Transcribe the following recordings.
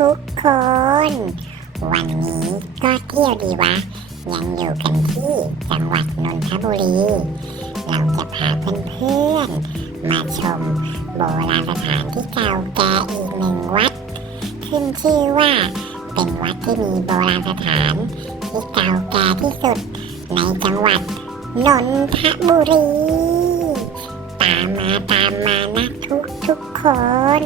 ทุกคน วันนี้ก็เที่ยวดีวะ ยังอยู่กันที่จังหวัดนนทบุรี เราจะพาเพื่อนๆ มาชมโบราณสถานที่เก่าแก่อีกหนึ่งวัด ขึ้นชื่อว่าเป็นวัดที่มีโบราณสถานที่เก่าแก่ที่สุดในจังหวัดนนทบุรี ตามมาตามมานะทุกทุกๆคน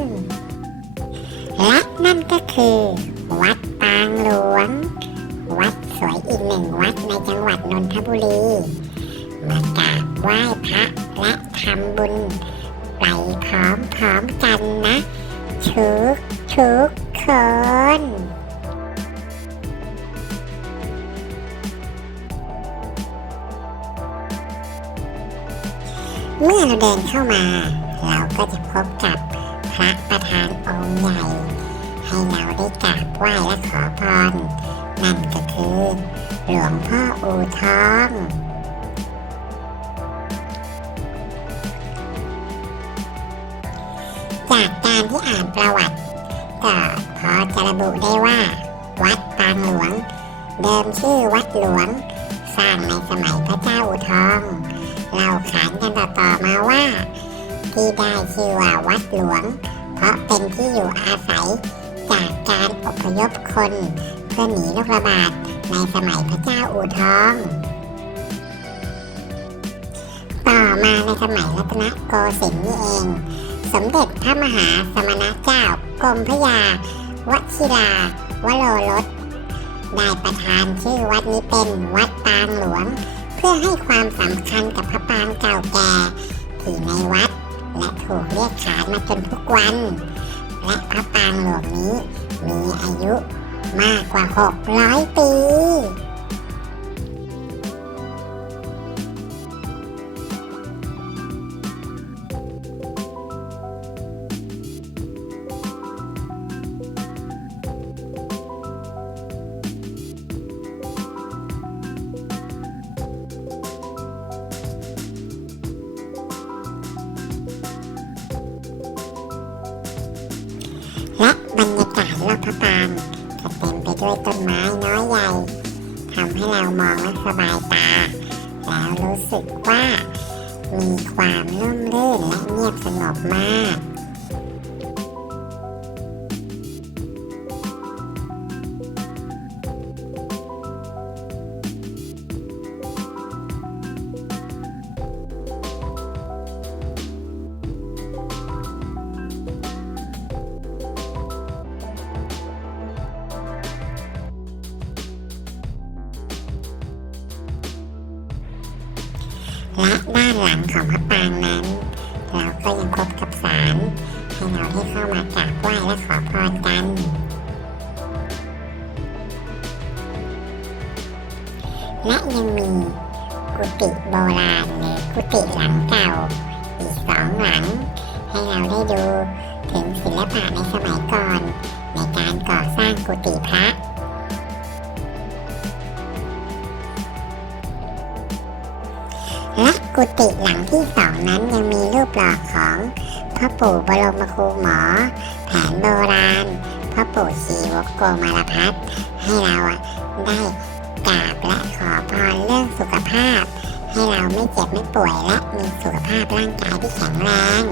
คือ วัดปางหลวง วัดสวยอีกหนึ่งวัดในจังหวัดนนทบุรี มากราบไหว้พระและทำบุญไปพร้อมๆกันนะทุกทุกคนเมื่อเราเดินเข้ามา เราก็จะพบกับพระประธานองค์ใหญ่ ให้เราได้กราบไหว้และขอพร นั่นก็คือ หลวงพ่ออูทองจากการที่อ่านประวัติ ก็พอจะระบุได้ว่า วัดปางหลวง เดิมชื่อวัดหลวง สร้างในสมัยพระเจ้าอูทอง เราขานกันต่อๆมาว่า ที่ได้ชื่อว่าวัดหลวง เพราะเป็นที่อยู่อาศัย จากการอพยพคนเพื่อหนีโรคระบาดในสมัยพระเจ้าอู่ทอง ต่อมาในสมัยรัตนโกสินทร์นี่เอง สมเด็จพระมหาสมณเจ้ากรมพระยาวชิราวโรรสได้ประทานชื่อวัดนี้เป็นวัดปางหลวง เพื่อให้ความสำคัญกับพระปางเก่าแก่ที่ในวัด และถูกเรียกขานมาจนทุกวัน และพระปางหลวงนี้ มีอายุมากกว่า 600 ปีากาศรอบพระปามจะเต็มไปด้วยต้นไม้น้อยใหญ่ทำให้เรามองและสบายตา แล้วรู้สึกว่า มีความร่มรื่นและเงียบสงบมาก และด้านหลังของพระปางนั้น เราก็ยังพบกับศาลให้เราได้เข้ามากราบไหว้และขอพรกัน และยังมีกุฏิโบราณหรือกุฏิหลังเก่า อีกสองหลัง ให้เราได้ดูถึงศิลปะในสมัยก่อน ในการก่อสร้างกุฏิพระ กุฏิหลังที่สองนั้นยังมีรูปหล่อของพระปู่บรมครูหมอ แผนโบราณพระปู่ชีวกโกมารพัฒน์ให้เราอะได้กราบและขอพรเรื่องสุขภาพ ให้เราไม่เจ็บไม่ป่วยและมีสุขภาพร่างกายที่แข็งแรง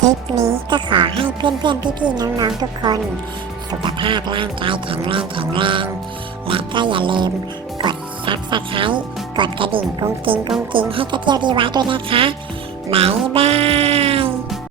คลิปนี้ก็ขอให้เพื่อนๆพี่ๆน้องๆทุกคน สุขภาพร่างกายแข็งแรงแข็งแรง และก็อย่าลืมกดซับสไครต์กดกระดิ่งกุ้งกิ้งกุ้งกิ้งให้กระเทียวดีวะด้วยนะคะ